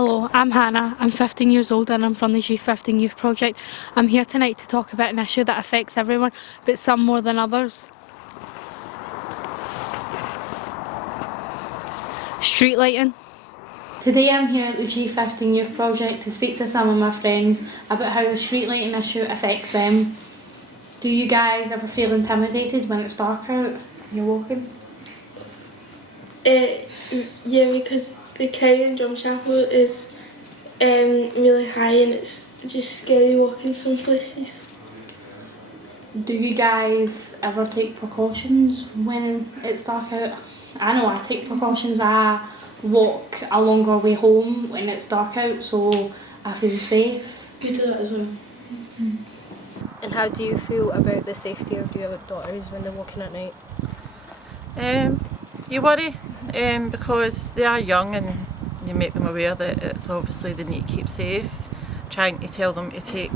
Hello, I'm Hannah. I'm 15 years old and I'm from the G15 Youth Project. I'm here tonight to talk about an issue that affects everyone, but some more than others. Street lighting. Today I'm here at the G15 Youth Project to speak to some of my friends about how the street lighting issue affects them. Do you guys ever feel intimidated when it's dark out and you're walking? Yeah, because the crowd in Drumchapel is really high and it's just scary walking some places. Do you guys ever take precautions when it's dark out? I know I take precautions. I walk a longer way home when it's dark out so I feel safe. We do that as well. Mm-hmm. And how do you feel about the safety of your daughters when they're walking at night? You worry because they are young and you make them aware that it's obviously they need to keep safe, trying to tell them to take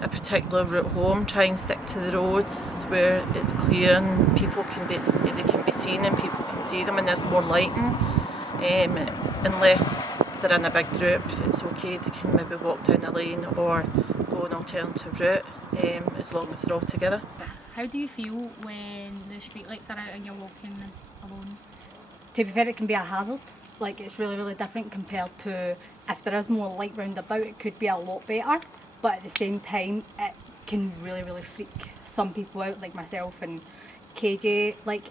a particular route home, try and stick to the roads where it's clear and people can be seen and people can see them and there's more lighting. Unless they're in a big group, it's okay, they can maybe walk down a lane or go an alternative route as long as they're all together. How do you feel when the streetlights are out and you're walking alone? To be fair, it can be a hazard. Like, it's really, really different compared to if there is more light round about, it could be a lot better. But at the same time, it can really, really freak some people out, like myself and KJ, like,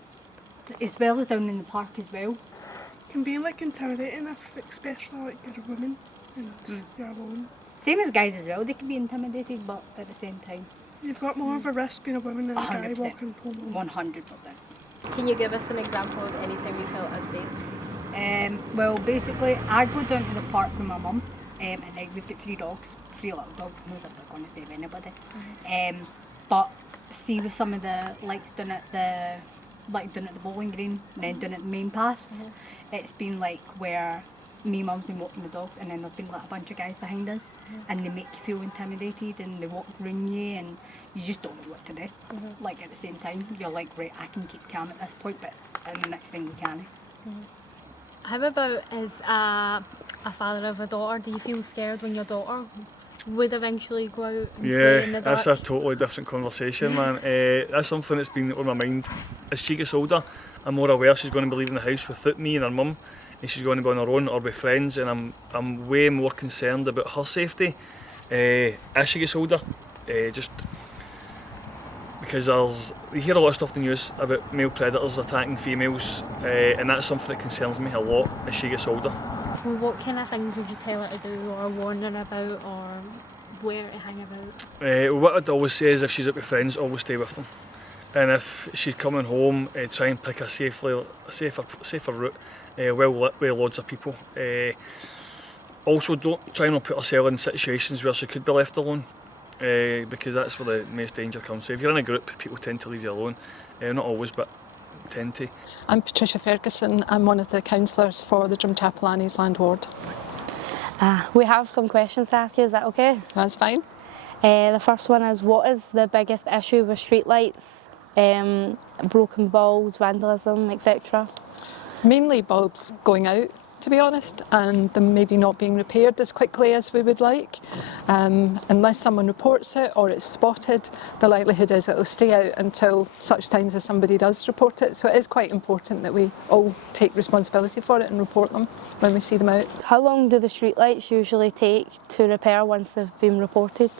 as well as down in the park as well. It can be like intimidating if, especially like you're a woman and you're alone. Same as guys as well, they can be intimidated, but at the same time. You've got more of a risk being a woman than a guy 100%. walking home. 100%. Can you give us an example of any time you felt unsafe? Well, basically, I go down to the park with my mum, and we've got 3 dogs, 3 little dogs, knows if they're going to save anybody. But see with some of the lights down at the bowling green, and then down at the main paths, it's been like where me and mum's been walking the dogs, and then there's been like a bunch of guys behind us, and they make you feel intimidated, and they walk around you, and you just don't know what to do. Like at the same time, you're like, right, I can keep calm at this point, but and the next thing you can't. How about as a father of a daughter, do you feel scared when your daughter would eventually go out and play in the dark? That's a totally different conversation, man. That's something that's been on my mind. As she gets older, I'm more aware she's going to be leaving the house without me and her mum, and she's going to be on her own or with friends, and I'm way more concerned about her safety as she gets older. Just because you hear a lot of stuff in the news about male predators attacking females, and that's something that concerns me a lot as she gets older. Well, what kind of things would you tell her to do or warn her about or where to hang about? What I'd always say is if she's out with friends, always stay with them. And if she's coming home, try and pick a safer route, well lit with loads of people. Also, don't try not put herself in situations where she could be left alone, because that's where the most danger comes. So if you're in a group, people tend to leave you alone. Not always, but tend to. I'm Patricia Ferguson. I'm one of the councillors for the Drumchapel Annie's Land Ward. We have some questions to ask you, is that okay? That's fine. The first one is, what is the biggest issue with streetlights? Broken bulbs, vandalism, etc. Mainly bulbs going out, to be honest, and them maybe not being repaired as quickly as we would like. Unless someone reports it or it's spotted, the likelihood is it will stay out until such times as somebody does report it. So it is quite important that we all take responsibility for it and report them when we see them out. How long do the streetlights usually take to repair once they've been reported?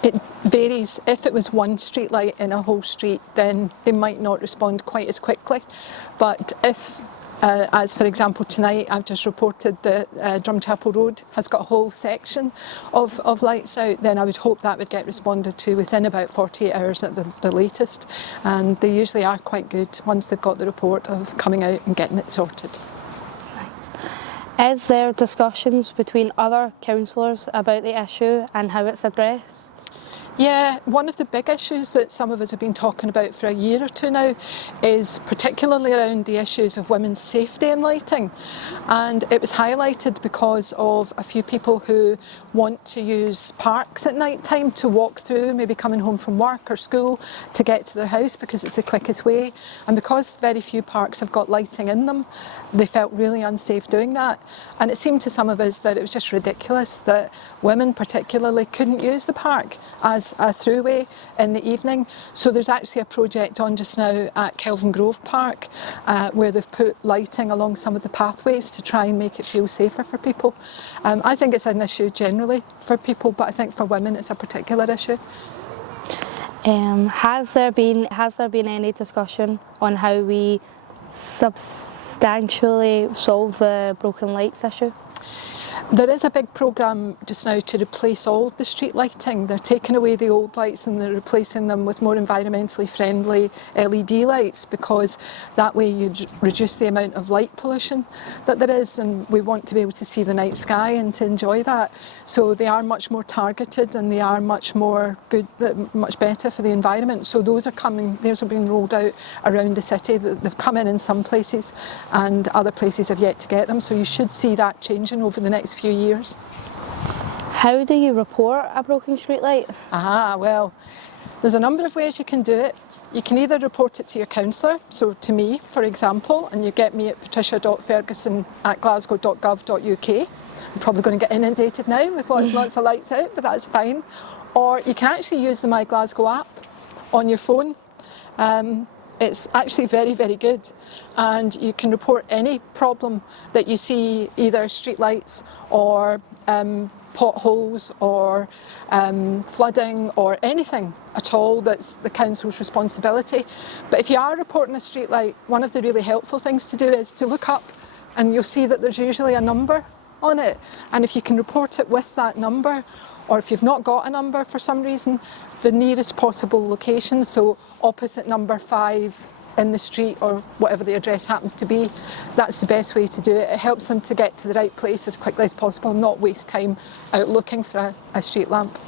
It varies. If it was one street light in a whole street, then they might not respond quite as quickly. But if, as for example tonight, I've just reported that Drumchapel Road has got a whole section of lights out, then I would hope that would get responded to within about 48 hours at the latest. And they usually are quite good once they've got the report of coming out and getting it sorted. Is there discussions between other councillors about the issue and how it's addressed? Yeah, one of the big issues that some of us have been talking about for a year or two now is particularly around the issues of women's safety in lighting. And it was highlighted because of a few people who want to use parks at night time to walk through, maybe coming home from work or school to get to their house because it's the quickest way. And because very few parks have got lighting in them, they felt really unsafe doing that. And it seemed to some of us that it was just ridiculous that women particularly couldn't use the park as a throughway in the evening. So there's actually a project on just now at Kelvin Grove Park where they've put lighting along some of the pathways to try and make it feel safer for people. I think it's an issue generally for people, but I think for women it's a particular issue. Has there been any discussion on how we substantially solve the broken lights issue? There is a big programme just now to replace all the street lighting. They're taking away the old lights and they're replacing them with more environmentally friendly LED lights, because that way you reduce the amount of light pollution that there is, and we want to be able to see the night sky and to enjoy that. So they are much more targeted and they are much better for the environment. So those are being rolled out around the city. They've come in some places and other places have yet to get them. So you should see that changing over the next few years. How do you report a broken streetlight? Well, there's a number of ways you can do it. You can either report it to your councillor, so to me, for example, and you get me at patricia.ferguson@glasgow.gov.uk. I'm probably going to get inundated now with lots of lights out, but that's fine. Or you can actually use the My Glasgow app on your phone. It's actually very, very good, and you can report any problem that you see, either street lights or potholes or flooding or anything at all that's the council's responsibility. But if you are reporting a street light, one of the really helpful things to do is to look up, and you'll see that there's usually a number on it, and if you can report it with that number, or if you've not got a number for some reason, the nearest possible location, so opposite number 5 in the street or whatever the address happens to be, that's the best way to do it. It helps them to get to the right place as quickly as possible, not waste time out looking for a street lamp.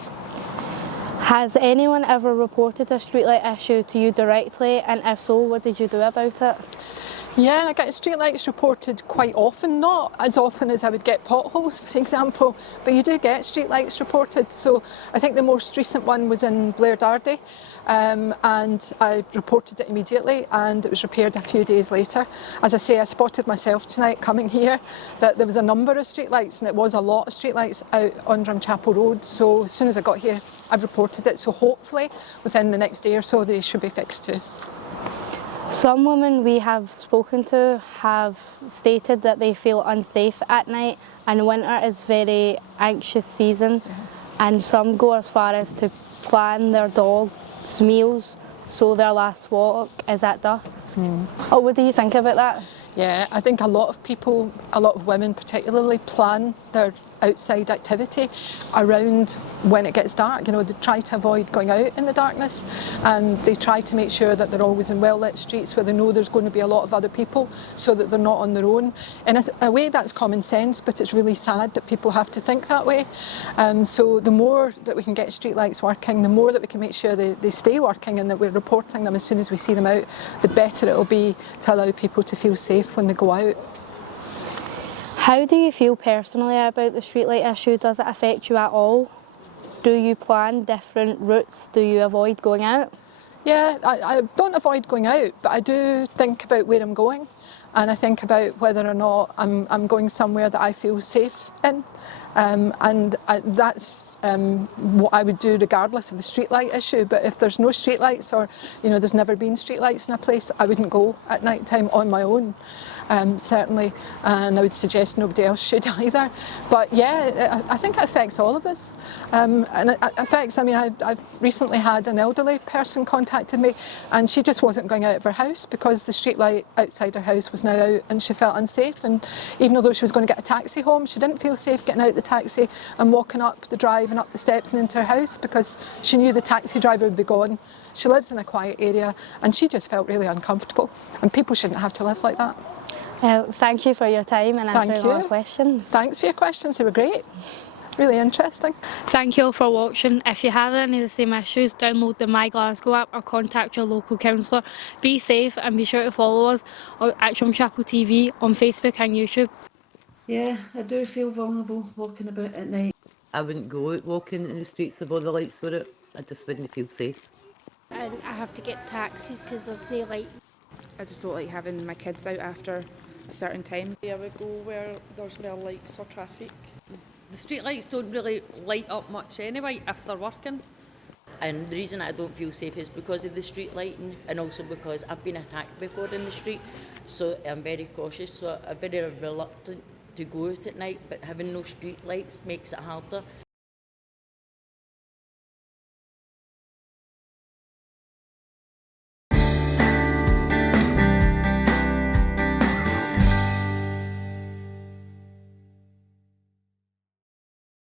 Has anyone ever reported a streetlight issue to you directly, and if so, what did you do about it? Yeah, I get streetlights reported quite often, not as often as I would get potholes, for example, but you do get streetlights reported. So I think the most recent one was in Blair Dardy, and I reported it immediately, and it was repaired a few days later. As I say, I spotted myself tonight coming here that there was a number of streetlights, and it was a lot of streetlights out on Drumchapel Road. So as soon as I got here, I've reported it. So hopefully within the next day or so, they should be fixed too. Some women we have spoken to have stated that they feel unsafe at night, and winter is a very anxious season, and some go as far as to plan their dogs' meals so their last walk is at dusk. Oh, what do you think about that? Yeah, I think a lot of women particularly, plan their outside activity around when it gets dark. You know, they try to avoid going out in the darkness, and they try to make sure that they're always in well-lit streets where they know there's going to be a lot of other people, so that they're not on their own. In a way, that's common sense, but it's really sad that people have to think that way. So the more that we can get streetlights working, the more that we can make sure they stay working and that we're reporting them as soon as we see them out, the better it'll be to allow people to feel safe when they go out. How do you feel personally about the streetlight issue? Does it affect you at all? Do you plan different routes? Do you avoid going out? Yeah, I don't avoid going out, but I do think about where I'm going, and I think about whether or not I'm going somewhere that I feel safe in. That's what I would do regardless of the streetlight issue. But if there's no streetlights, or there's never been streetlights in a place, I wouldn't go at night time on my own, certainly, and I would suggest nobody else should either. But yeah, I think it affects all of us, and it affects. I've recently had an elderly person contacted me, and she just wasn't going out of her house because the streetlight outside her house was now out, and she felt unsafe. And even though she was going to get a taxi home, she didn't feel safe getting out the taxi and walking up the drive and up the steps and into her house because she knew the taxi driver would be gone. She lives in a quiet area, and she just felt really uncomfortable, and people shouldn't have to live like that. Thank you for your time and answering all our questions. Thanks for your questions, they were great. really interesting. Thank you all for watching. If you have any of the same issues, download the My Glasgow app or contact your local councillor. Be safe and be sure to follow us at Drumchapel TV on Facebook and YouTube. Yeah, I do feel vulnerable walking about at night. I wouldn't go out walking in the streets if all the lights were out. I just wouldn't feel safe. And I have to get taxis because there's no light. I just don't like having my kids out after a certain time. I would go where there's more lights or traffic. The street lights don't really light up much anyway if they're working. And the reason I don't feel safe is because of the street lighting, and also because I've been attacked before in the street, so I'm very cautious, so I'm very reluctant to go out at night, but having no street lights makes it harder.